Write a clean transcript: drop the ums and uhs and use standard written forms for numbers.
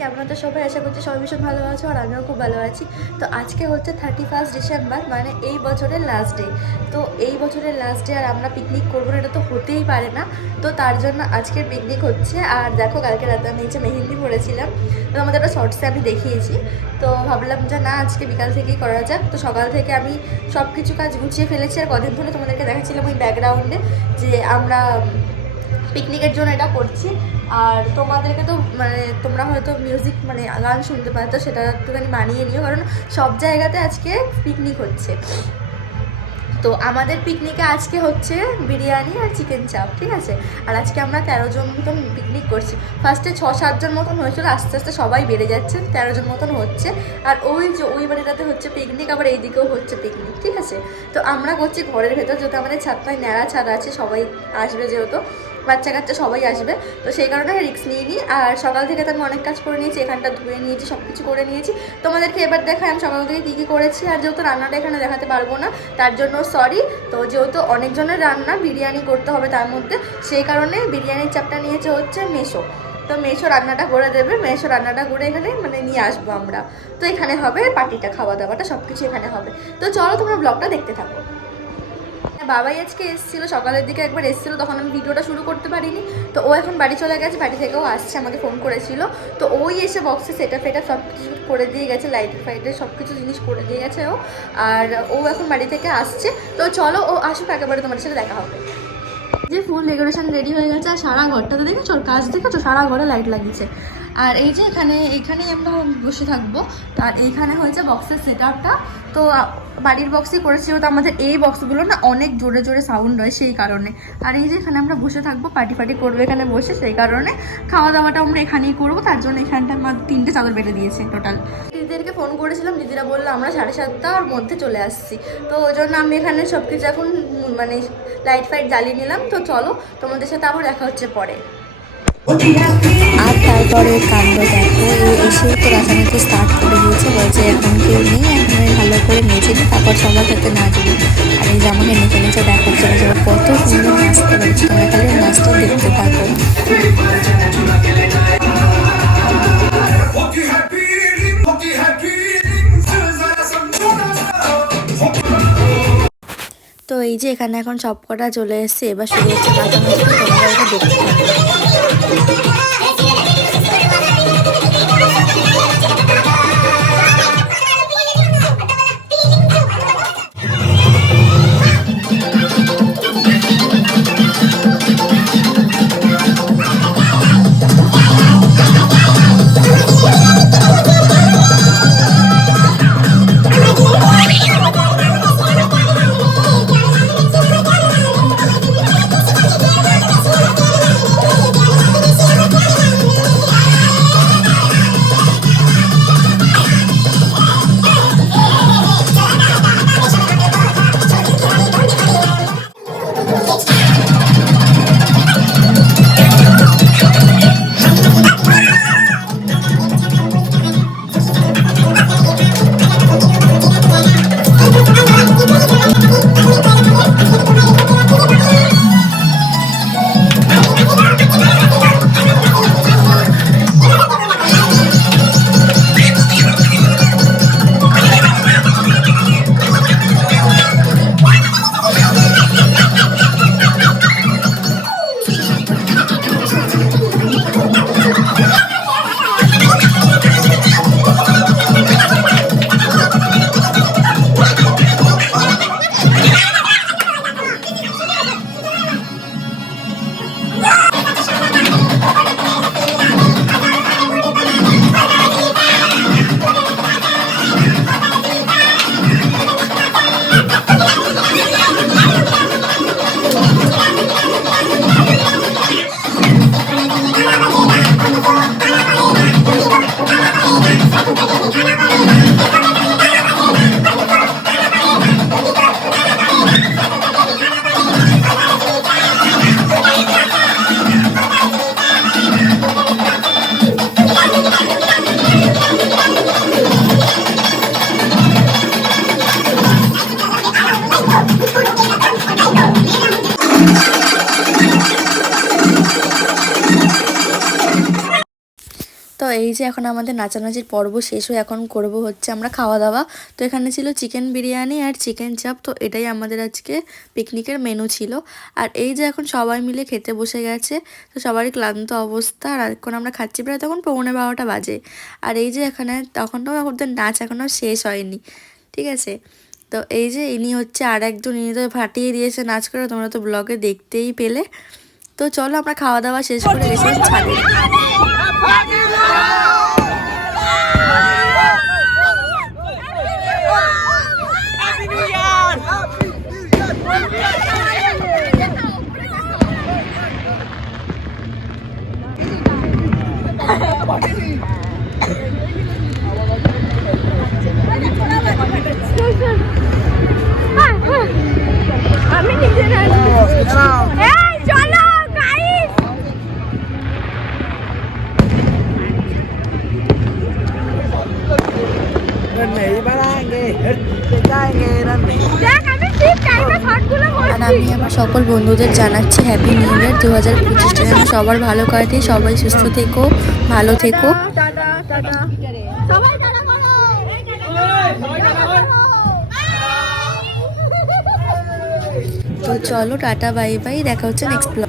কেমন আছো সবাই? আশা করছি সবাই ভীষণ ভালো আছো আর আমিও খুব ভালো আছি। তো আজকে হচ্ছে 31 ডিসেম্বর, মানে এই বছরের লাস্ট ডে। তো এই বছরের লাস্ট ডে আর আমরা পিকনিক করবো না, এটা তো হতেই পারে না। তো তার জন্য আজকের পিকনিক হচ্ছে। আর দেখো, কালকে রাতে আমি হচ্ছে মেহেন্দি পড়েছিলাম, তো আমাদের একটা শর্টসে আমি দেখিয়েছি। তো ভাবলাম যে না, আজকে বিকাল থেকেই করা যাক। তো সকাল থেকে আমি সব কিছু কাজ গুছিয়ে ফেলেছি। আর কদিন ধরে তোমাদেরকে দেখাচ্ছিলাম ওই ব্যাকগ্রাউন্ডে যে আমরা পিকনিকের জন্য এটা করছি। আর তোমাদেরকে তো মানে তোমরা হয়তো মিউজিক মানে গান শুনতে পাও, তো সেটা একটুখানি মানিয়ে নিও, কারণ সব জায়গাতে আজকে পিকনিক হচ্ছে। তো আমাদের পিকনিকে আজকে হচ্ছে বিরিয়ানি আর চিকেন চাপ, ঠিক আছে। আর আজকে আমরা 13 জন মতন পিকনিক করছি। ফার্স্টে 6-7 জন মতন হয়েছিল, আস্তে আস্তে সবাই বেড়ে যাচ্ছে, 13 জন মতন হচ্ছে। আর ওই যে ওই বাড়িটাতে হচ্ছে পিকনিক, আবার এইদিকেও হচ্ছে পিকনিক, ঠিক আছে। তো আমরা করছি ঘরের ভেতর, যেহেতু আমাদের ছাদটায় ন্যাড়া ছাদ আছে, সবাই আসবে, যেহেতু বাচ্চা কাচ্চা সবাই আসবে, তো সেই কারণে রিস্ক নিয়ে নিই। আর সকাল থেকে তো আমি অনেক কাজ করে নিয়েছি, এখানটা ধুয়ে নিয়েছি, সব কিছু করে নিয়েছি। তোমাদেরকে এবার দেখাই আমি সকাল থেকে কী কী করেছি। আর যেহেতু রান্নাটা এখানে দেখাতে পারবো না, তার জন্য সরি। তো যেহেতু অনেকজনের রান্না, বিরিয়ানি করতে হবে তার মধ্যে, সেই কারণে বিরিয়ানির চাপটা নিয়েছে হচ্ছে মেশো। তো মেশো রান্নাটা করে দেবে, মেশো রান্নাটা করে এখানে মানে নিয়ে আসবো আমরা। তো এখানে হবে পার্টিটা, খাওয়া দাওয়াটা সব কিছু এখানে হবে। তো চলো তোমরা ব্লগটা দেখতে থাকো। বাবাই আজকে এসেছিলো, সকালের দিকে একবার এসেছিলো, তখন আমি ভিডিওটা শুরু করতে পারিনি। তো ও এখন বাড়ি চলে গেছে, বাড়ি থেকেও আসছে, আমাকে ফোন করেছিল। তো ওই এসে বক্সে সেটা ফেটা সব কিছু করে দিয়ে গেছে, লাইট ফাইটের সব কিছু জিনিস করে দিয়ে গেছে ও। আর ও এখন বাড়ি থেকে আসছে। তো চলো ও আসুক, একেবারে তোমার সাথে দেখা হবে। যে ফুল ডেকোরেশন রেডি হয়ে গেছে, আর সারা ঘরটাতে দেখেছো, কাজ দেখেছো, সারা ঘরে লাইট লাগিয়েছে। আর এই যে এইখানেই আমরা বসে থাকবো। আর এইখানে হয়েছে বক্সের সেট আপটা। তো বাড়ির বক্সই করেছি, তো আমাদের এই বক্সগুলো না অনেক জোরে জোরে সাউন্ড হয়, সেই কারণে। আর এই যে এখানে আমরা বসে থাকবো, পার্টি ফার্টি করবো এখানে বসে, সেই কারণে খাওয়া দাওয়াটা আমরা এখানেই করবো। তার জন্য এখানটা আমার 3টে চাদর বেঁধে দিয়েছে টোটাল। দিদিদেরকে ফোন করেছিলাম, দিদিরা বললো আমরা 7:30টার মধ্যে চলে আসছি। তো ওই জন্য আমি এখানে সব কিছু এখন মানে লাইট ফাইট জ্বালিয়ে নিলাম। তো চলো তোমাদের সাথে আবার দেখা হচ্ছে পরে। আর তারপরে কাণ্ড দেখো, এসে তো রাসায়নিক স্টার্ট করে দিয়েছে, বলছে এখন কেউ নেই, এখন ভালো করে নেচে নি, তারপর সবার সাথে নাচবে। আর এই যে আমাকে নেচে নেচে দেখাচ্ছে যে কত সুন্দর নাচতে পারছে, তোমরা খালি নাচটা দেখতে থাকো। তো এই যে এখানে এখন সব কটা চলে এসছে, এবার শুরু হচ্ছে নাচানাচি, তো তোমরা এটা দেখতে থাকো। এই যে এখন আমাদের নাচানাচির পর্ব শেষ হয়ে এখন করব হচ্ছে আমরা খাওয়া দাওয়া। তো এখানে ছিল চিকেন বিরিয়ানি আর চিকেন চাপ, তো এটাই আমাদের আজকে পিকনিকের মেনু ছিল। আর এই যে এখন সবাই মিলে খেতে বসে গেছে, তো সবারই ক্লান্ত অবস্থা। আর এখন আমরা খাচ্ছি প্রায় তখন 11:15 বাজে। আর এই যে এখানে তখন তো ওদের নাচ এখনও শেষ হয়নি, ঠিক আছে। তো এই যে ইনি হচ্ছে আর একজন, ইনি তো ফাটিয়ে দিয়েছে নাচ করে, তোমরা তো ব্লগে দেখতেই পেলে। তো চলো আমরা খাওয়া দাওয়া শেষ করে গেছিলাম ছাদে। আমি নিজে চলো গাইস, नहीं बनाएंगे जाएंगे দেখ আমি ঠিক টাইমে শটগুলো আর করছি। আমি আমার সকল বন্ধুদের জানাচ্ছি হ্যাপি নিউ ইয়ার 2025 যেন সবার ভালো কাটে, সবাই সুস্থ থেকো, ভালো থেকো। টাটা টাটা সবাই টাটা করো, তো চলো টাটা বাই বাই, দেখা হচ্ছে নেক্সট ব্লগ।